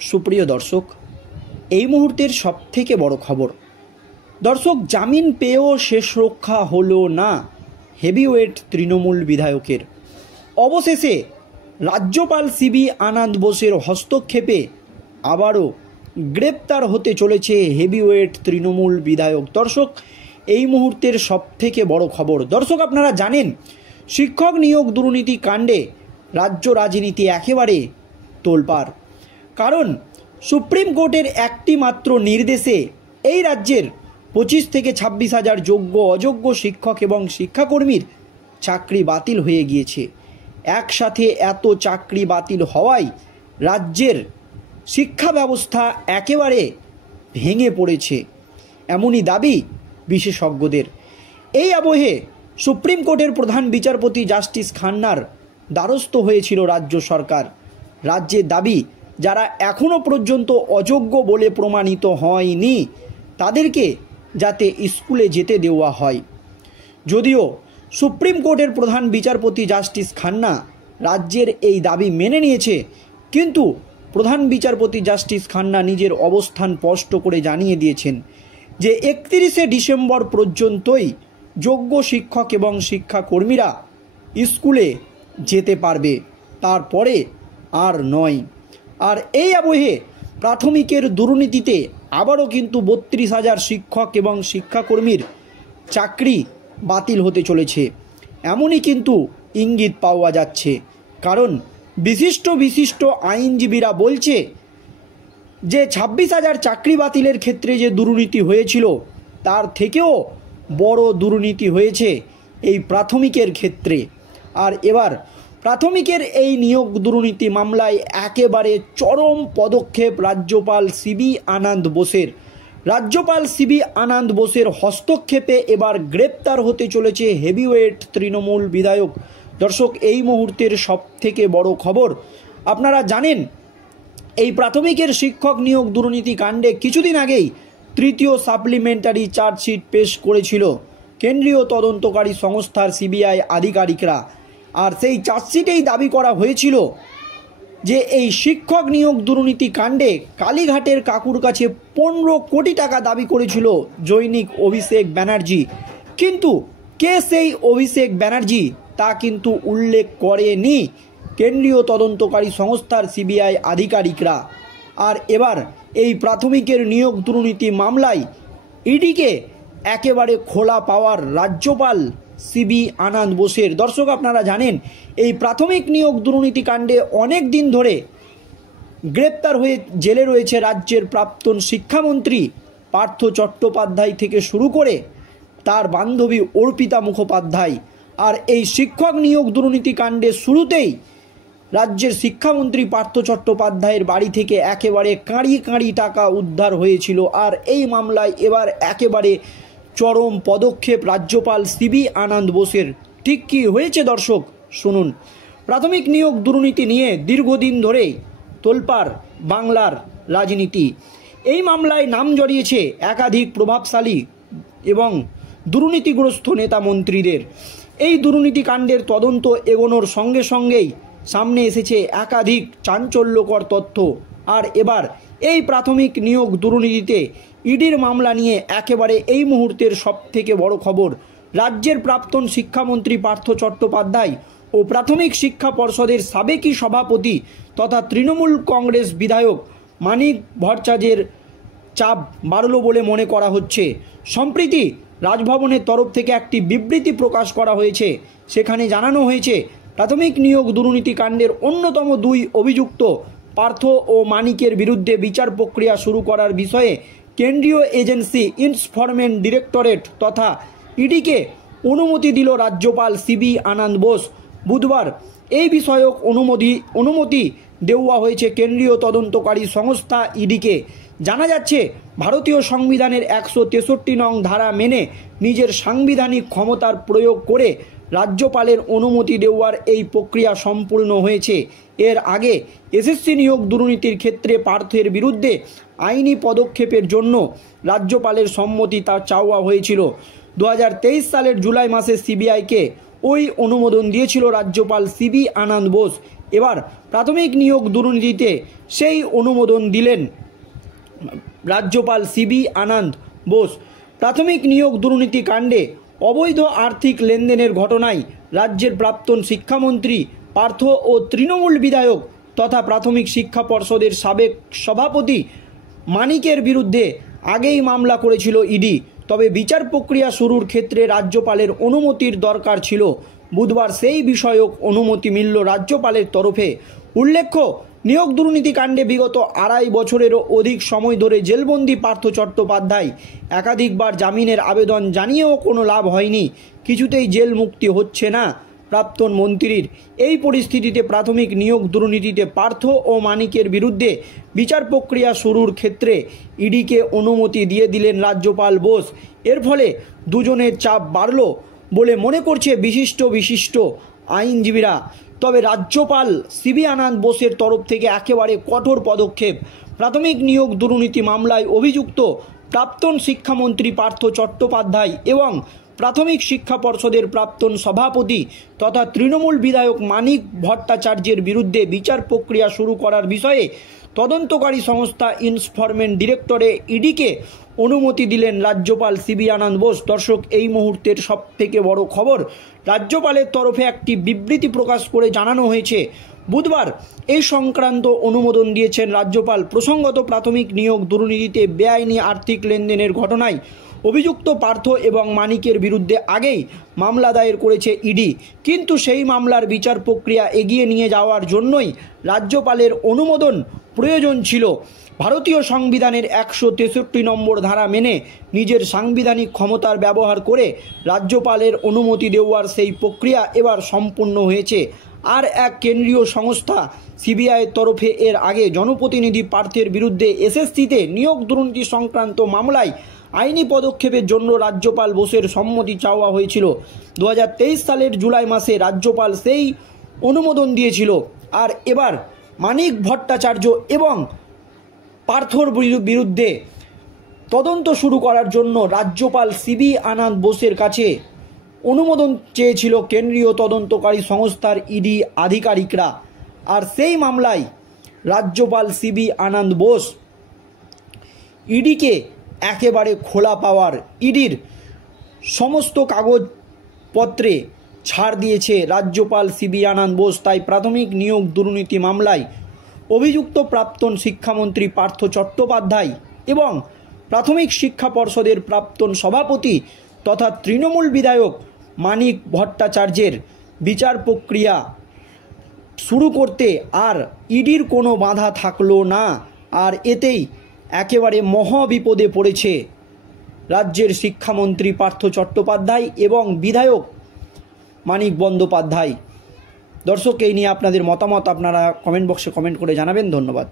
সুপ্রিয় দর্শক, এই মুহূর্তের সবথেকে বড় খবর। দর্শক, জামিন পেয়েও শেষ রক্ষা হলো না হেভিওয়েট তৃণমূল বিধায়কের। অবশেষে রাজ্যপাল সিবি আনন্দ বোসের হস্তক্ষেপে আবারও গ্রেপ্তার হতে চলেছে হেভিওয়েট তৃণমূল বিধায়ক। দর্শক, এই মুহূর্তের সবথেকে বড় খবর। দর্শক, আপনারা জানেন শিক্ষক নিয়োগ দুর্নীতি কাণ্ডে রাজ্য রাজনীতি একেবারে তোলপাড়। কারণ সুপ্রিম কোর্টের একটি মাত্র নির্দেশে এই রাজ্যের 25 থেকে 26 হাজার যোগ্য অযোগ্য শিক্ষক এবং শিক্ষাকর্মীর চাকরি বাতিল হয়ে গিয়েছে। একসাথে এত চাকরি বাতিল হওয়ায় রাজ্যের শিক্ষা ব্যবস্থা একেবারে ভেঙে পড়েছে, এমনই দাবি বিশেষজ্ঞদের। এই আবহে সুপ্রিম কোর্টের প্রধান বিচারপতি জাস্টিস খান্নার দ্বারস্থ হয়েছিল রাজ্য সরকার। রাজ্যের দাবি, যারা এখনও পর্যন্ত অযোগ্য বলে প্রমাণিত হয়নি তাদেরকে যাতে স্কুলে যেতে দেওয়া হয়। যদিও সুপ্রিম কোর্টের প্রধান বিচারপতি জাস্টিস খান্না রাজ্যের এই দাবি মেনে নিয়েছে, কিন্তু প্রধান বিচারপতি জাস্টিস খান্না নিজের অবস্থান স্পষ্ট করে জানিয়ে দিয়েছেন যে 31শে ডিসেম্বর পর্যন্তই যোগ্য শিক্ষক এবং শিক্ষাকর্মীরা স্কুলে যেতে পারবে, তারপরে আর নয়। আর এই আবহে প্রাথমিকের দুর্নীতিতে আবারও কিন্তু 32,000 শিক্ষক এবং শিক্ষাকর্মীর চাকরি বাতিল হতে চলেছে, এমনই কিন্তু ইঙ্গিত পাওয়া যাচ্ছে। কারণ বিশিষ্ট আইনজীবীরা বলছে যে 26,000 চাকরি বাতিলের ক্ষেত্রে যে দুর্নীতি হয়েছিল তার থেকেও বড় দুর্নীতি হয়েছে এই প্রাথমিকের ক্ষেত্রে। আর এবার প্রাথমিকের এই নিয়োগ দুর্নীতি মামলায় একেবারে চরম পদক্ষেপ রাজ্যপাল সিবি আনন্দ বোসের। রাজ্যপাল সিবি আনন্দ বোসের হস্তক্ষেপে এবার গ্রেপ্তার হতে চলেছে হেভিওয়েট তৃণমূল বিধায়ক। দর্শক, এই মুহূর্তের সবথেকে বড় খবর। আপনারা জানেন এই প্রাথমিকের শিক্ষক নিয়োগ দুর্নীতি কাণ্ডে কিছুদিন আগেই তৃতীয় সাপ্লিমেন্টারি চার্জশিট পেশ করেছিল কেন্দ্রীয় তদন্তকারী সংস্থার সিবিআই আধিকারিকরা। আর সেই চার্জশিটেই দাবি করা হয়েছিল যে এই শিক্ষক নিয়োগ দুর্নীতি কাণ্ডে কালীঘাটের কাকুর কাছে 15 কোটি টাকা দাবি করেছিল জৈনিক অভিষেক ব্যানার্জি। কিন্তু কে সেই অভিষেক ব্যানার্জি তা কিন্তু উল্লেখ করেনি কেন্দ্রীয় তদন্তকারী সংস্থার সিবিআই আধিকারিকরা। আর এবার এই প্রাথমিকের নিয়োগ দুর্নীতি মামলায় ইডিকে একেবারে খোলা পাওয়ার রাজ্যপাল সিবি আনন্দ বোসের। দর্শক, আপনারা জানেন এই প্রাথমিক নিয়োগ দুর্নীতি কাণ্ডে অনেক দিন ধরে গ্রেপ্তার হয়ে জেলে রয়েছে রাজ্যের প্রাক্তন শিক্ষামন্ত্রী পার্থ চট্টোপাধ্যায় থেকে শুরু করে তার বান্ধবী অর্পিতা মুখোপাধ্যায়। আর এই শিক্ষক নিয়োগ দুর্নীতি কাণ্ডে শুরুতেই রাজ্যের শিক্ষামন্ত্রী পার্থ চট্টোপাধ্যায়ের বাড়ি থেকে একেবারে কাঁড়ি টাকা উদ্ধার হয়েছিল। আর এই মামলায় এবার একেবারে চরম পদক্ষেপ রাজ্যপাল সিবি আনন্দ বোসের। ঠিক কী হয়েছে দর্শক শুনুন। প্রাথমিক নিয়োগ দুর্নীতি নিয়ে দীর্ঘদিন ধরেই তোলপাড় বাংলার রাজনীতি। এই মামলায় নাম জড়িয়েছে একাধিক প্রভাবশালী এবং দুর্নীতিগ্রস্ত নেতা মন্ত্রীদের। এই দুর্নীতিকাণ্ডের তদন্ত এগোনোর সঙ্গে সঙ্গেই সামনে এসেছে একাধিক চাঞ্চল্যকর তথ্য। আর এবার এই প্রাথমিক নিয়োগ দুর্নীতিতে ইডির মামলা নিয়ে একেবারে এই মুহূর্তের সবথেকে বড় খবর। রাজ্যের প্রাক্তন শিক্ষামন্ত্রী পার্থ চট্টোপাধ্যায় ও প্রাথমিক শিক্ষা পর্ষদের সাবেকি সভাপতি তথা তৃণমূল কংগ্রেস বিধায়ক মানিক ভট্টাচার্যের চাপ বাড়ল বলে মনে করা হচ্ছে। সম্প্রতি রাজভবনের তরফ থেকে একটি বিবৃতি প্রকাশ করা হয়েছে। সেখানে জানানো হয়েছে প্রাথমিক নিয়োগ দুর্নীতি কাণ্ডের অন্যতম 2 অভিযুক্ত পার্থ ও মানিকের বিরুদ্ধে বিচার প্রক্রিয়া শুরু করার বিষয়ে কেন্দ্রীয় এজেন্সি এনফোর্সমেন্ট ডিরেক্টরেট তথা ইডিকে অনুমতি দিল রাজ্যপাল সিবি আনন্দ বোস। বুধবার এই বিষয়ক অনুমতি দেওয়া হয়েছে কেন্দ্রীয় তদন্তকারী সংস্থা ইডিকে। জানা যাচ্ছে ভারতীয় সংবিধানের 163 নং ধারা মেনে নিজের সাংবিধানিক ক্ষমতার প্রয়োগ করে রাজ্যপালের অনুমতি দেওয়ার এই প্রক্রিয়া সম্পূর্ণ হয়েছে। এর আগে এসএসসি নিয়োগ দুর্নীতির ক্ষেত্রে পার্থের বিরুদ্ধে আইনি পদক্ষেপের জন্য রাজ্যপালের সম্মতি তা চাওয়া হয়েছিল। 2023 সালের জুলাই মাসে সিবিআইকে ওই অনুমোদন দিয়েছিল রাজ্যপাল সিবি আনন্দ বোস। এবার প্রাথমিক নিয়োগ দুর্নীতিতে সেই অনুমোদন দিলেন রাজ্যপাল সিবি আনন্দ বোস। প্রাথমিক নিয়োগ দুর্নীতি কাণ্ডে অবৈধ আর্থিক লেনদেনের ঘটনায় রাজ্যের প্রাক্তন শিক্ষামন্ত্রী পার্থ ও তৃণমূল বিধায়ক তথা প্রাথমিক শিক্ষা পর্ষদের সাবেক সভাপতি মানিকের বিরুদ্ধে আগেই মামলা করেছিল ইডি। তবে বিচার প্রক্রিয়া শুরুর ক্ষেত্রে রাজ্যপালের অনুমতির দরকার ছিল। বুধবার সেই বিষয়ক অনুমতি মিলল রাজ্যপালের তরফে। উল্লেখ্য, নিয়োগ দুর্নীতি কাণ্ডে বিগত 2.5 বছরেরও অধিক সময় ধরে জেলবন্দি পার্থ চট্টোপাধ্যায় একাধিকবার জামিনের আবেদন জানিয়েও কোনো লাভ হয়নি। কিছুতেই জেল মুক্তি হচ্ছে না প্রাক্তন মন্ত্রীর। এই পরিস্থিতিতে প্রাথমিক নিয়োগ দুর্নীতিতে পার্থ ও মানিকের বিরুদ্ধে বিচার প্রক্রিয়া শুরুর ক্ষেত্রে ইডিকে অনুমতি দিয়ে দিলেন রাজ্যপাল বোস। এর ফলে দুজনের চাপ বাড়ল বলে মনে করছে বিশিষ্ট আইনজীবীরা। তবে রাজ্যপাল সিবি আনন্দ বোসের তরফ থেকে একেবারে কঠোর পদক্ষেপ। প্রাথমিক নিয়োগ দুর্নীতি মামলায় অভিযুক্ত প্রাক্তন শিক্ষামন্ত্রী পার্থ চট্টোপাধ্যায় এবং প্রাথমিক শিক্ষা পর্ষদের প্রাক্তন সভাপতি তথা তৃণমূল বিধায়ক মানিক ভট্টাচার্যের বিরুদ্ধে বিচার প্রক্রিয়া শুরু করার বিষয়ে তদন্তকারী সংস্থা এনফোর্সমেন্ট ডিরেক্টরেট ইডিকে অনুমতি দিলেন রাজ্যপাল সিবি আনন্দ বোস। দর্শক, এই মুহূর্তের সবথেকে বড় খবর, রাজ্যপালের তরফে একটি বিবৃতি প্রকাশ করে জানানো হয়েছে বুধবার এই সংক্রান্ত অনুমোদন দিয়েছেন রাজ্যপাল। প্রসঙ্গত, প্রাথমিক নিয়োগ দুর্নীতিতে বেআইনি আর্থিক লেনদেনের ঘটনায় অভিযুক্ত পার্থ এবং মানিকের বিরুদ্ধে আগেই মামলা দায়ের করেছে ইডি, কিন্তু সেই মামলার বিচার প্রক্রিয়া এগিয়ে নিয়ে যাওয়ার জন্যই রাজ্যপালের অনুমোদন প্রয়োজন ছিল। ভারতীয় সংবিধানের 163 নম্বর ধারা মেনে নিজের সাংবিধানিক ক্ষমতার ব্যবহার করে রাজ্যপালের অনুমতি দেওয়ার সেই প্রক্রিয়া এবার সম্পূর্ণ হয়েছে। আর এক কেন্দ্রীয় সংস্থা সিবিআইয়ের তরফে এর আগে জনপ্রতিনিধি পার্থের বিরুদ্ধে এসএসসিতে নিয়োগ দুর্নীতি সংক্রান্ত মামলায় আইনি পদক্ষেপের জন্য রাজ্যপাল বোসের সম্মতি চাওয়া হয়েছিল। 2023 সালের জুলাই মাসে রাজ্যপাল সেই অনুমোদন দিয়েছিল। আর এবার মানিক ভট্টাচার্য এবং পার্থর বিরুদ্ধে তদন্ত শুরু করার জন্য রাজ্যপাল সিবি আনন্দ বোসের কাছে অনুমোদন চেয়েছিল কেন্দ্রীয় তদন্তকারী সংস্থার ইডি আধিকারিকরা। আর সেই মামলায় রাজ্যপাল সিবি আনন্দ বোস ইডিকে একেবারে খোলা পাওয়ার, ইডির সমস্ত কাগজপত্রে ছাড় দিয়েছে রাজ্যপাল সিবি আনন্দ বোস। তাই প্রাথমিক নিয়োগ দুর্নীতি মামলায় অভিযুক্ত প্রাক্তন শিক্ষামন্ত্রী পার্থ চট্টোপাধ্যায় এবং প্রাথমিক শিক্ষা পর্ষদের প্রাক্তন সভাপতি তথা তৃণমূল বিধায়ক মানিক ভট্টাচার্যের বিচার প্রক্রিয়া শুরু করতে আর ইডির কোনো বাধা থাকলো না। আর এতেই একেবারে মহাবিপদে পড়েছে রাজ্যের শিক্ষামন্ত্রী পার্থ চট্টোপাধ্যায় এবং বিধায়ক মানিক বন্দ্যোপাধ্যায়। দর্শক, এই নিয়ে আপনাদের মতামত আপনারা কমেন্ট বক্সে কমেন্ট করে জানাবেন। ধন্যবাদ।